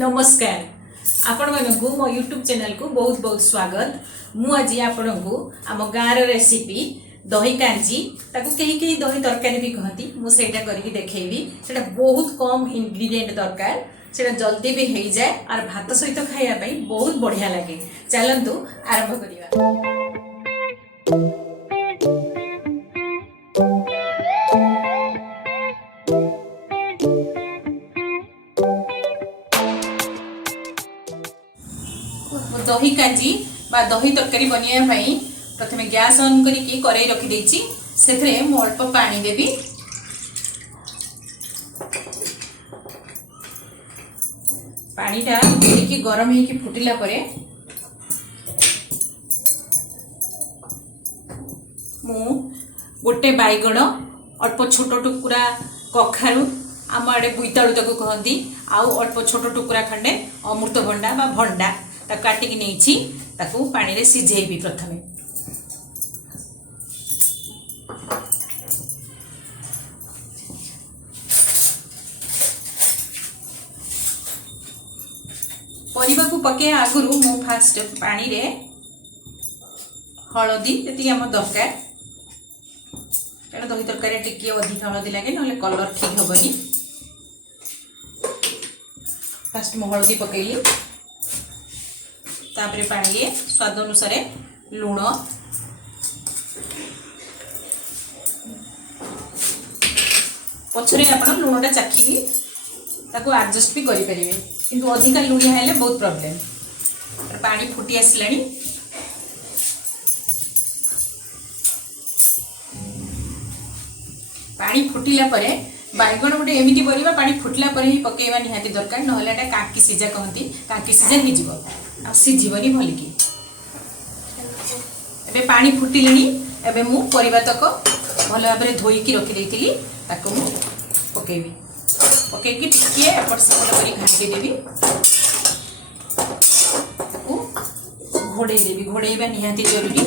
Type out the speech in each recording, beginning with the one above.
नमस्कार आपण मानकु मो यूट्यूब चैनल को बहुत बहुत स्वागत। मु आज आपण को आम गाँव रेसिपी दही कांजी ताकू कई कई दही तरकारी भी कहती मु सेटा करके देखैबी। सेटा बहुत कम इंग्रेडिएंट दरकार, सेटा जल्दी भी हो जाए और भात सहित खाया पई बहुत बढ़िया लगे। चलंतु आरंभ करिया। दही कांजी बा दही तरकारी बनैया प्रथमे गैस ऑन करके कड़ाई रखी देछि। सेथरे मु अल्प पानी देबी। पानीटा देखि गरम हेकि फुटिला परे मु गोटे बैगण अल्प छोट टुकुरा कखारु आम आड़े बोईतालु ताको कहती आउ अल्प छोट टुकुरा खंडे अमृतभंडा बा भंडा काटिकी नहीं ताकू पानी रे सिझेबी। प्रथमे परिबा को पके आगुरु मु फास्ट पानी रे हळदी जति हम दरकार कारण दही तरकारी टिके अधिक हळदी लागे नले कलर ठीक होबनी। फास्ट मु हळदी पकेली तापरे पानी स्वाद अनुसार लुण पछरे आपण लुणटा चाखिकी ताको एडजस्ट भी करि परिबे, किंतु अधिक लुणिया हेले बहुत प्रॉब्लम। पानी फुटी आसलानी पानी फुटिला परे बैगण गोटे एमती परिबा पानी फुटला परे ही पकेइबा निहाती दरकार, नहले एटा काकी सिझा कहती काकी सिझा ही जीवो आ सिझिबनी भलिकी। एबे पानी फुटिलेनी एबे मु परिबा तक भल भाबरे धोईकी रखि देइतिली ताको मु पकेइबी। पकेइकी टिके एपट सेपट करी घांटी देबी। ताको घोड़े देबी, घोड़ेइबा निहाती जरूरी।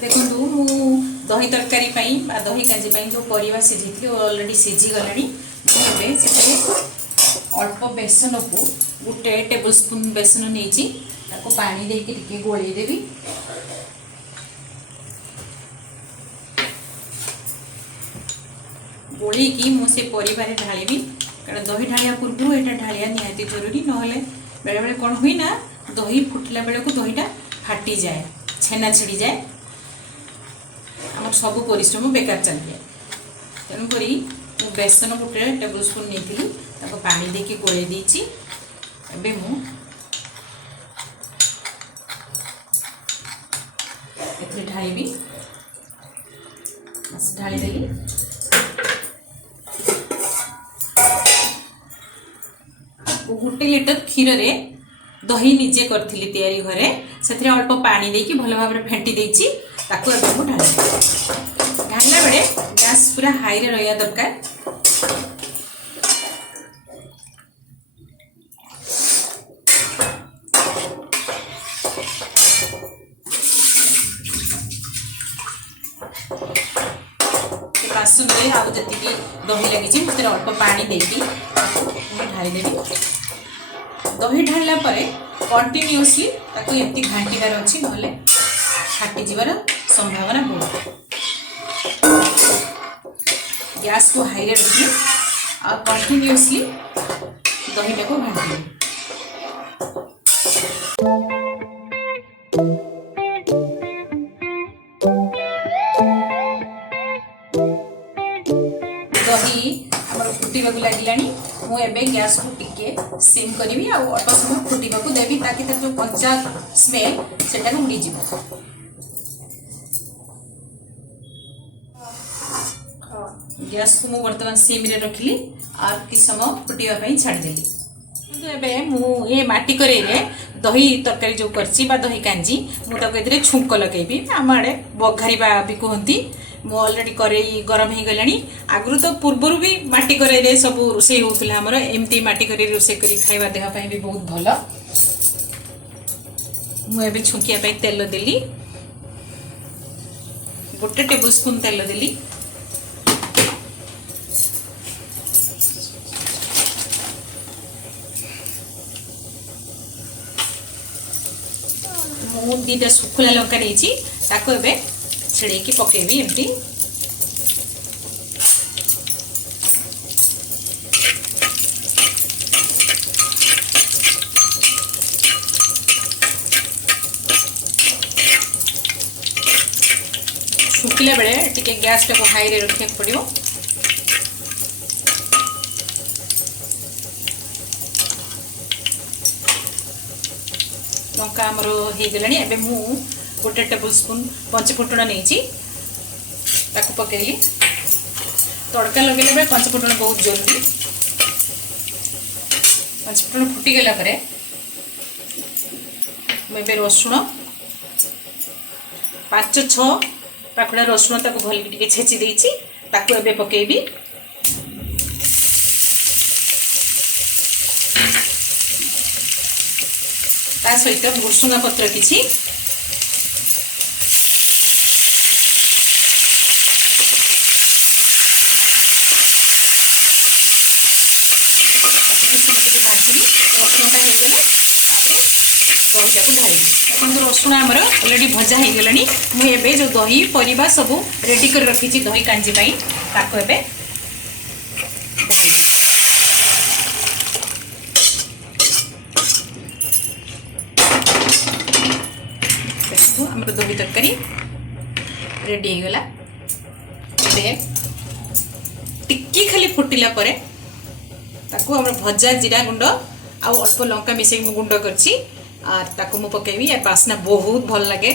देखंतु मु दही तरकारी पई बा दही कांजी पई जो परिबा सिझिथि ऑलरेडी सिझी गलानी। एबे सेते अल्प बेसन को गोटे टेबल स्पून बेसन नहीं पानी देके टिके गोले देवी। गोली की मुझे परिवार ढाली कारण दही ढालिया पूर्व यहाँ ढालिया निहाती जरूरी, नहले बेले बेले कौन हुई ना दही फुटला बेले को दहीटा फाटी जाए, छेना छिड़ी जाए, आम सब परिश्रम बेकार चलिए। तेणुक बेसन गोटे टेबल स्पून नहीं ताको पानी देके गोले देछि। एबे मु एथरे ढाईबी, ढाली देली। गोटे लीटर क्षीर रे दही निजे करथिली तैयारी घरे, सेथरे अल्प पानी देकी भल भाबरे फेंटी देछि। ताको एबे मु ढाली ढालला बेले गैस पूरा हाई रे रहया दरकार। बासन रे आउ जति दही लगी मुझे अल्प पानी देकी ढाली देवी। दही ढाला परे कंटिन्यूअसली ताको एमती घांटीबार अछि, नहले फाटी जिबार संभावना बहुत। गैस को हाई रे रखी और कंटिन्यूअसली दहीटा को घांटी। दही आमर फुटिबा लगिलानी मु एबे गैस को टिके सिम करी आ अल्प समय फुटिबा देवी ताकि जो कंचा स्मेल सेटा उड़ी जीवो। गैस को मु वर्तमान सिम रे रखली और कि समय फुटिबा पई छाड़ देली। किंतु एबे मु ये माटी करे रे दही तरकारी जो करछि बा दही कांजी मु ताको एतरे छुंक लगेबी। आम आड़े बघारिबा भी कहती। मु ऑलरेडी करेई गरम हो गलानी। आगु तो पूर्वर भी माटी करे सब रोसे होता आमर एमती माटी करे रोसे करी खाइबा देह पई भी बहुत भल। मु एबे छुंकिया पई तेल देली, गोटे टेबल स्पून तेल देली। मु दीटा सुखुला लंका नहीं ताको एबे छिड़ेकी पकेबी एमती शुखिला बेले टिके गैस टाको हाई रे रखिया पड़ियो। लंका आमर हो गलानी एबे मु गोटे टेबल स्पून पंचफुटण नहीं पकईली। तड़का लगे बेले पंचफुटण बहुत जरूरी। पंचफुटण फुटीगला मुझे रसुण 5-6 पाखुड़ा रसुण ताको भल छेची देछि ताको एबे पकेबी। ता सहित भुसुंगा पत्र किछि रसुण आमर अलरेडी भजा हो गला। मुझे जो दही परिबा सब रेडी कर रखी दही कांजी ताको एबे आमर दही तरकारी रेडी हो गला। टिक्की खाली फुटिला परे ताको आमर भजा जीरा गुंड आउ अल्प लंका मिसेक मु गुंड करछि और ताको मु पकेबी। यार बास्ना बहुत भल लगे।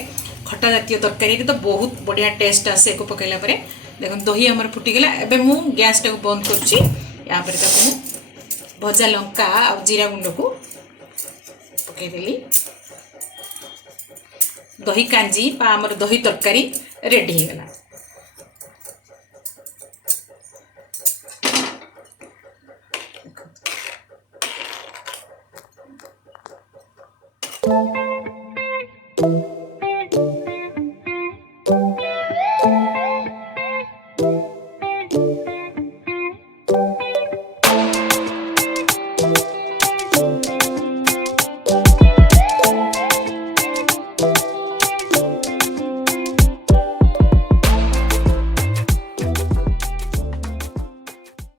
खट्टा जातीय तरकारी तो बहुत बढ़िया टेस्ट आसे को पकेला परे। देखो दही आमर फुटिगला। एबे मु गैस टाको बंद करछि। या पर ताको मु भजा लंका और जीरा गुंड को पके देली। दही कांजी पा आमर दही तरकारी रेडी हो गला।